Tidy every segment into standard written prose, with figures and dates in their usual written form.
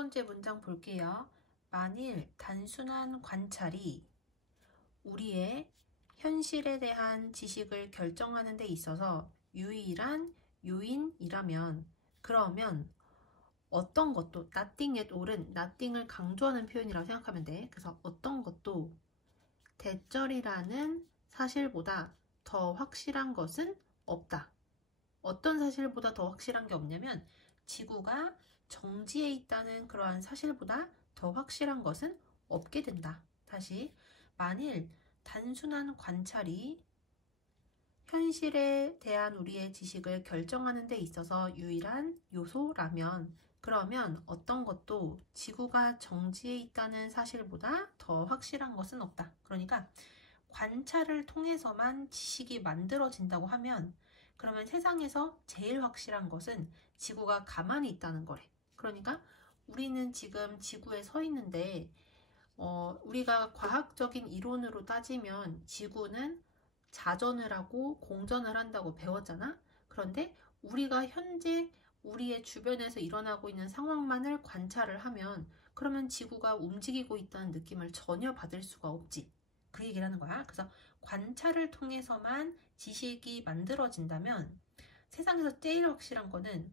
번째 문장 볼게요. 만일 단순한 관찰이 우리의 현실에 대한 지식을 결정하는 데 있어서 유일한 요인이라면 그러면 어떤 것도 nothing at all은 nothing을 강조하는 표현이라고 생각하면 돼. 그래서 어떤 것도 대절이라는 사실보다 더 확실한 것은 없다. 어떤 사실보다 더 확실한 게 없냐면 지구가 정지해 있다는 그러한 사실보다 더 확실한 것은 없게 된다. 다시, 만일 단순한 관찰이 현실에 대한 우리의 지식을 결정하는 데 있어서 유일한 요소라면 그러면 어떤 것도 지구가 정지해 있다는 사실보다 더 확실한 것은 없다. 그러니까 관찰을 통해서만 지식이 만들어진다고 하면 그러면 세상에서 제일 확실한 것은 지구가 가만히 있다는 거래. 그러니까 우리는 지금 지구에 서 있는데 우리가 과학적인 이론으로 따지면 지구는 자전을 하고 공전을 한다고 배웠잖아. 그런데 우리가 현재 우리의 주변에서 일어나고 있는 상황만을 관찰을 하면 그러면 지구가 움직이고 있다는 느낌을 전혀 받을 수가 없지. 그 얘기를 하는 거야. 그래서 관찰을 통해서만 지식이 만들어진다면 세상에서 제일 확실한 거는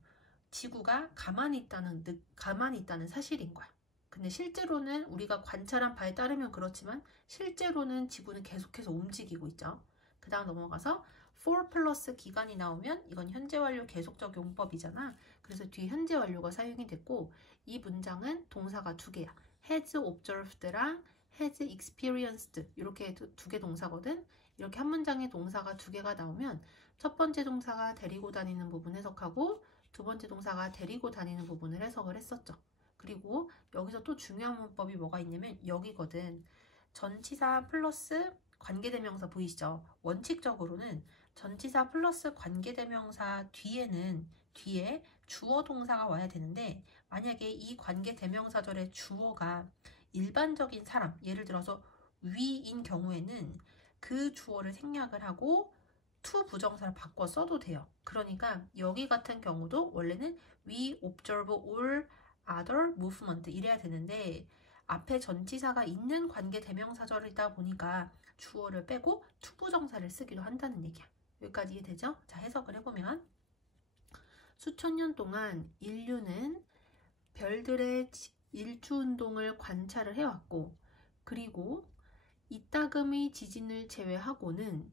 지구가 가만히 있다는 사실인 거야. 근데 실제로는 우리가 관찰한 바에 따르면 그렇지만 실제로는 지구는 계속해서 움직이고 있죠. 그 다음 넘어가서 for 플러스 기간이 나오면 이건 현재 완료 계속적 용법이잖아. 그래서 뒤에 현재 완료가 사용이 됐고 이 문장은 동사가 두 개야. has observed랑 has experienced 이렇게 두 개 동사거든. 이렇게 한 문장에 동사가 두 개가 나오면 첫 번째 동사가 데리고 다니는 부분 해석하고 두 번째 동사가 데리고 다니는 부분을 해석을 했었죠. 그리고 여기서 또 중요한 문법이 뭐가 있냐면 여기거든. 전치사 플러스 관계대명사 보이시죠? 원칙적으로는 전치사 플러스 관계대명사 뒤에 주어 동사가 와야 되는데 만약에 이 관계대명사절의 주어가 일반적인 사람, 예를 들어서 위인 경우에는 그 주어를 생략을 하고 to 부정사를 바꿔 써도 돼요. 그러니까 여기 같은 경우도 원래는 we observe all other movement 이래야 되는데 앞에 전치사가 있는 관계 대명사절이다 보니까 주어를 빼고 to 부정사를 쓰기도 한다는 얘기야. 여기까지 이해되죠? 자, 해석을 해보면 수천 년 동안 인류는 별들의 일주운동을 관찰을 해왔고 그리고 이따금의 지진을 제외하고는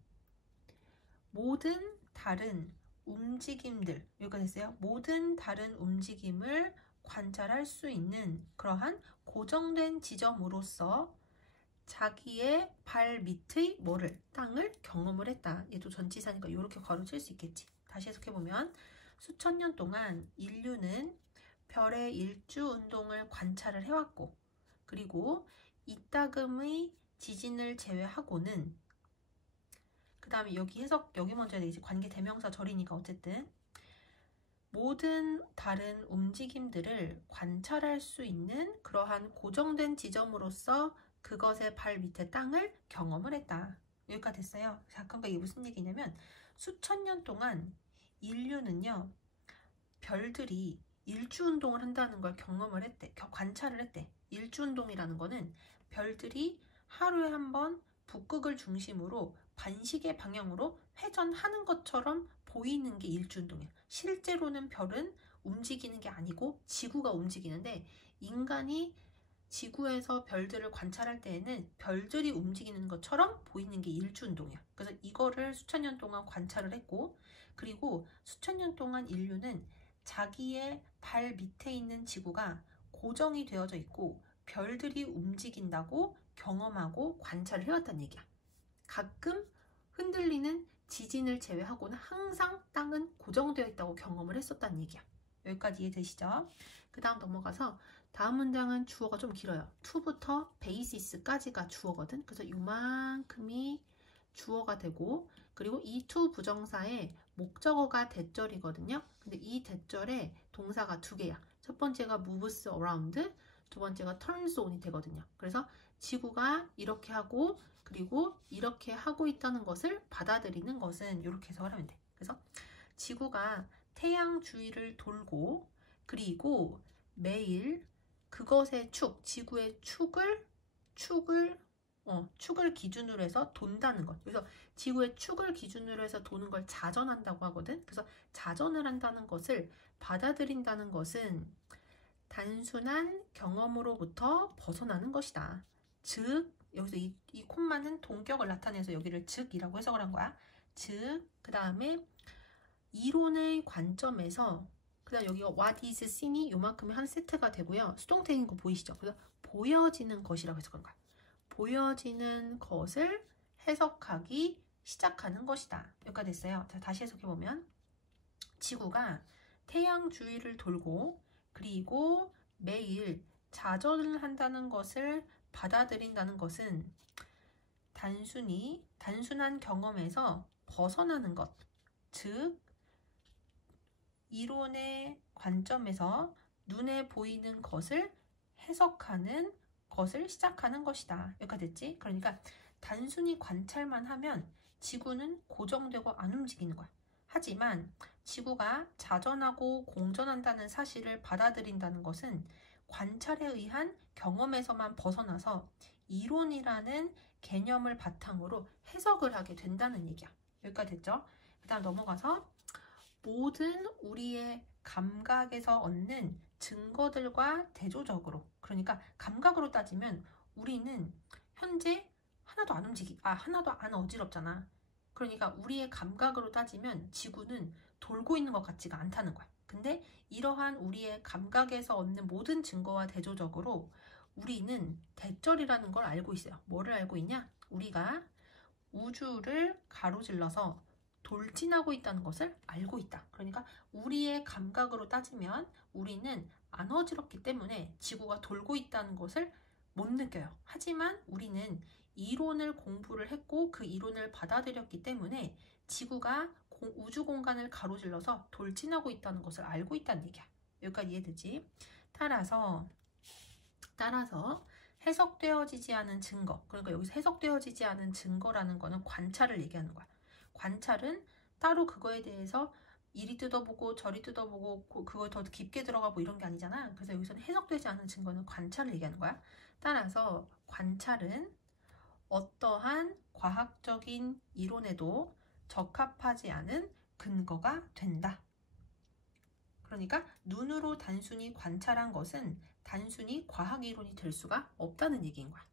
모든 다른 움직임들, 여기까지 했어요. 모든 다른 움직임을 관찰할 수 있는 그러한 고정된 지점으로서 자기의 발 밑의 땅을 경험을 했다. 얘도 전치사니까 이렇게 괄호칠 수 있겠지. 다시 해석해보면 수천 년 동안 인류는 별의 일주 운동을 관찰을 해왔고 그리고 이따금의 지진을 제외하고는 그 다음에 여기 먼저 해야 되겠지. 관계 대명사 절이니까 어쨌든 모든 다른 움직임들을 관찰할 수 있는 그러한 고정된 지점으로서 그것의 발 밑에 땅을 경험을 했다. 여기까지 됐어요. 자, 그러니까 이게 무슨 얘기냐면 수천 년 동안 인류는요. 별들이 일주운동을 한다는 걸 관찰을 했대. 일주운동이라는 거는 별들이 하루에 한 번 북극을 중심으로 반시계 방향으로 회전하는 것처럼 보이는 게 일주운동이야. 실제로는 별은 움직이는 게 아니고 지구가 움직이는데 인간이 지구에서 별들을 관찰할 때에는 별들이 움직이는 것처럼 보이는 게 일주운동이야. 그래서 이거를 수천 년 동안 관찰을 했고 그리고 수천 년 동안 인류는 자기의 발 밑에 있는 지구가 고정이 되어져 있고 별들이 움직인다고 경험하고 관찰을 해왔다는 얘기야. 가끔 흔들리는 지진을 제외하고는 항상 땅은 고정되어 있다고 경험을 했었다는 얘기야. 여기까지 이해되시죠? 그 다음 넘어가서 다음 문장은 주어가 좀 길어요. to부터 basis까지가 주어거든. 그래서 요만큼이 주어가 되고 그리고 이 to 부정사의 목적어가 대절이거든요. 근데 이 대절에 동사가 두 개야. 첫 번째가 moves around, 두 번째가 turns on이 되거든요. 그래서 지구가 이렇게 하고 그리고 이렇게 하고 있다는 것을 받아들이는 것은 이렇게 해석을 하면 돼. 그래서 지구가 태양 주위를 돌고 그리고 매일 그것의 축, 지구의 축을 기준으로 해서 돈다는 것. 그래서 지구의 축을 기준으로 해서 도는 걸 자전한다고 하거든. 그래서 자전을 한다는 것을 받아들인다는 것은 단순한 경험으로부터 벗어나는 것이다. 즉, 여기서 이 콤마는 동격을 나타내서 여기를 즉이라고 해석을 한 거야. 즉, 그 다음에 이론의 관점에서, 그 다음 여기가 what is seen이 요만큼이 한 세트가 되고요. 수동태인 거 보이시죠? 그래서 보여지는 것이라고 해석한 거야. 보여지는 것을 해석하기 시작하는 것이다. 여기까지 됐어요. 자, 다시 해석해보면 지구가 태양 주위를 돌고 그리고 매일 자전을 한다는 것을 받아들인다는 것은 단순한 경험에서 벗어나는 것, 즉 이론의 관점에서 눈에 보이는 것을 해석하는 것을 시작하는 것이다. 여기까지 됐지? 그러니까 단순히 관찰만 하면 지구는 고정되고 안 움직이는 거야. 하지만 지구가 자전하고 공전한다는 사실을 받아들인다는 것은 관찰에 의한 경험에서만 벗어나서 이론이라는 개념을 바탕으로 해석을 하게 된다는 얘기야. 여기까지 됐죠? 그 다음 넘어가서 모든 우리의 감각에서 얻는 증거들과 대조적으로, 그러니까 감각으로 따지면 우리는 현재 하나도 안 어지럽잖아. 그러니까 우리의 감각으로 따지면 지구는 돌고 있는 것 같지가 않다는 거야. 근데 이러한 우리의 감각에서 얻는 모든 증거와 대조적으로 우리는 대절이라는 걸 알고 있어요. 뭐를 알고 있냐? 우리가 우주를 가로질러서 돌진하고 있다는 것을 알고 있다. 그러니까 우리의 감각으로 따지면 우리는 안 어지럽기 때문에 지구가 돌고 있다는 것을 못 느껴요. 하지만 우리는 이론을 공부를 했고 그 이론을 받아들였기 때문에 지구가 우주 공간을 가로질러서 돌진하고 있다는 것을 알고 있다는 얘기야. 여기까지 이해되지? 따라서 해석되어지지 않은 증거, 그러니까 여기서 해석되어지지 않은 증거라는 거는 관찰을 얘기하는 거야. 관찰은 따로 그거에 대해서 이리 뜯어보고 저리 뜯어보고 그걸 더 깊게 들어가고 이런 게 아니잖아. 그래서 여기서는 해석되지 않은 증거는 관찰을 얘기하는 거야. 따라서 관찰은 어떠한 과학적인 이론에도 적합하지 않은 근거가 된다. 그러니까 눈으로 단순히 관찰한 것은 단순히 과학 이론이 될 수가 없다는 얘기인 거야.